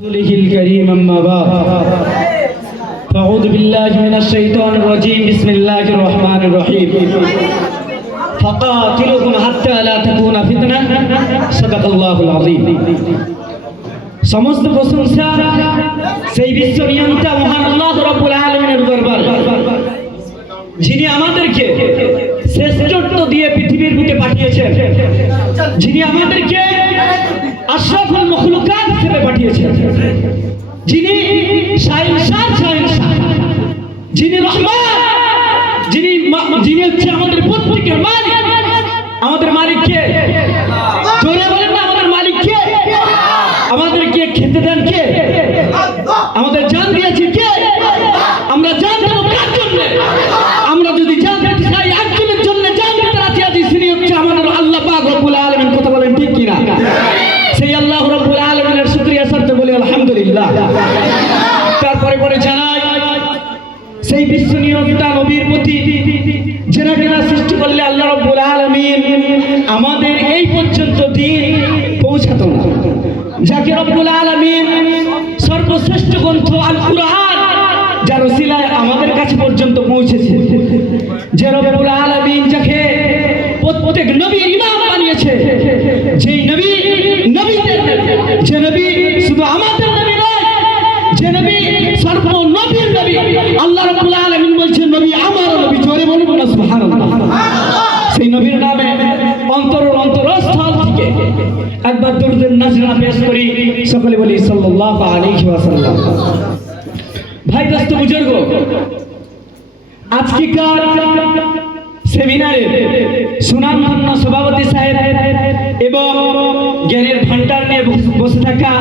رسوله الكريم أما بعد فأعوذ بالله من الشيطان الرجيم بسم الله الرحمن الرحيم فقاتلهم حتى لا تكون فتنة صدق الله العظيم সমস্ত প্রশংসা সেই বিশ্ব নিয়ন্তা মহান আল্লাহ রব্বুল আলমিনের দরবার যিনি আমাদেরকে শ্রেষ্ঠত্ব দিয়ে পৃথিবীর বুকে পাঠিয়েছেন যিনি আমাদেরকে আশরাফুল মখলুকাত হিসেবে পাঠিয়েছেন। যিনি যিনি রহমান, যিনি যিনি হচ্ছে আমাদের প্রত্যেকের মালিক। আমাদের মালিক কে? জোরে বলেন না, আমাদের মালিক কে? আমাদেরকে খেতে দেন কে? তারপরে পরে জানাই, সেই বিশ্ব নিয়ন্ত্রণ নবীর প্রতি যেনা কেনা সৃষ্টি করলে আল্লাহ রব্বুল আলামিন আমাদের এই পর্যন্ত দিন পৌঁছাতো না। যাকে রব্বুল আলামিন সর্বশ্রেষ্ঠ গ্রন্থ আল কুরআন যার ওসিলায় আমাদের কাছে পর্যন্ত পৌঁছেছে। যে রব্বুল আলামিন যাকে প্রত্যেক নবী ইমাম দরুদের নাজরা পেশ করি, সকলে বলি সাল্লাল্লাহু আলাইহি ওয়াসাল্লাম। ভাই দস্ত বুজুর্গ, আজকেকার সেমিনারে সুনামধন্য সভাপতি সাহেব এবং জ্ঞানের ভান্ডার নিয়ে বস- থাকা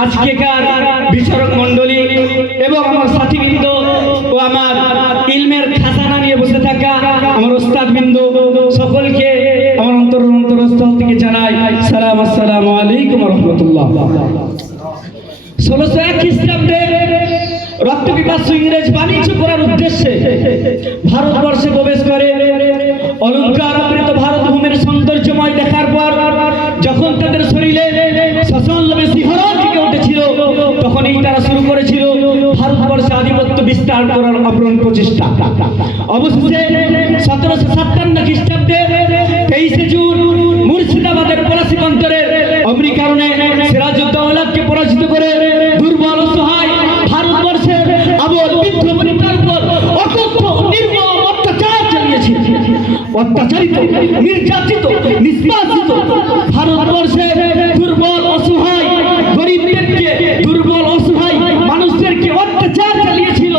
আজকেকার বিচারক মণ্ডলী ষোলোশো এক খ্রিস্টাব্দে রক্ত পিপাসু ইংরেজ বাণিজ্য করার উদ্দেশ্যে ভারতবর্ষে প্রবেশ করে। অলঙ্কার আবৃত ভারত ভূমির সৌন্দর্যময় দেখার পর যখন তাদের শরীরে লোভে শিহরণ থেকে উঠেছিল, তখনই তারা শুরু করেছিল ভারতবর্ষে আধিপত্য বিস্তার করার অপরণ প্রচেষ্টা। অবশেষে সতেরোশো সাতান্ন খ্রিস্টাব্দে তেইশে জুন অত্যাচারিত, নির্যাতিত নিষ্পাসিত ভারতবর্ষের দুর্বল, অসহায় গরিবদেরকে দুর্বল, অসহায় মানুষদেরকে অত্যাচার চালিয়েছিল।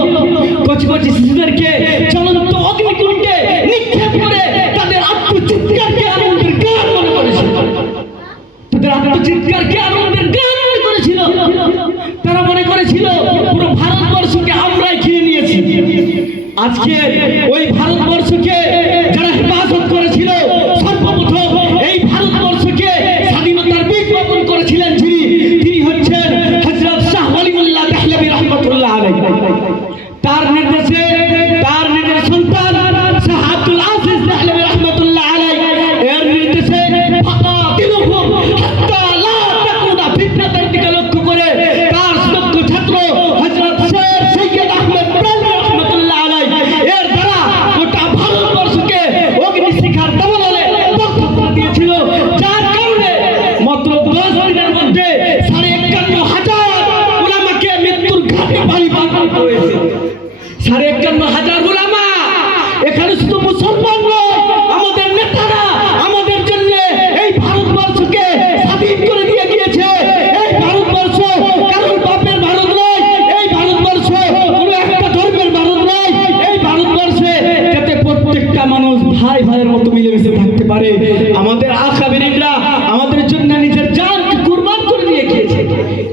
কচি কচি শিশুদেরকে চলন্ত অগ্নিকুণ্ডে নিক্ষেপ করে তাদের আত্মচিৎকারকে আনন্দের গান মনে করেছিল। তাদের আত্মচিৎকারকে আনন্দের গান মনে করেছিল। তারা মনে করেছিল, পুরো ভারতবর্ষকে আমরাই খেয়ে নিয়েছি। আজকে ওই ভারতবর্ষকে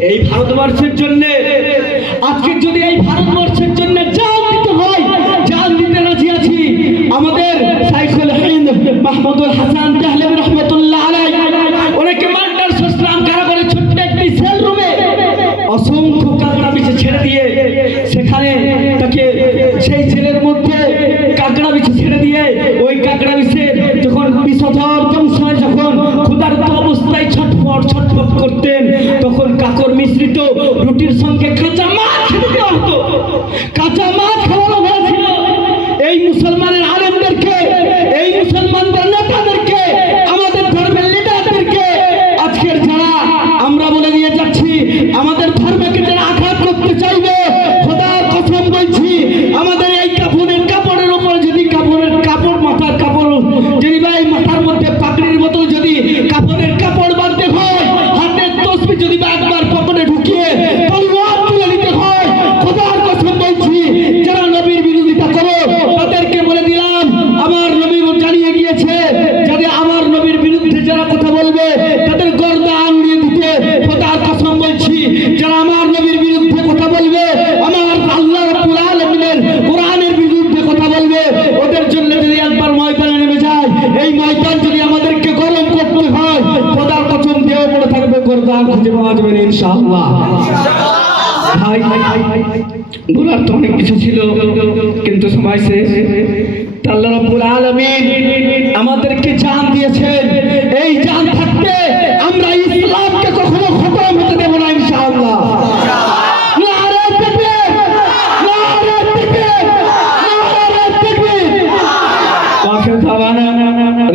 এই ভারতবর্ষের জন্য, আজকে যদি এই ভারতবর্ষের জন্য জাল দিতে হয়, জাল দিতে রাজি আছি। আমাদের সাইফুল হিন্দ মাহমুদুল হাসান তাহলে রহমতুল্লাহ ইনশাআল্লাহ। ভাই, বলার তো অনেক কিছু ছিল, কিন্তু সময় শেষ। আল্লাহ রাব্বুল আলামিন আমাদেরকে জান দিয়েছেন, এই জান থাকতে আমরা ইসলামকে কখনো খতম হতে দেব না ইনশাআল্লাহ।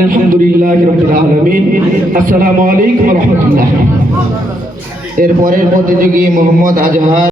الحمد لله رب العالمين এর পরের প্রতিযোগী মোহাম্মদ আজহার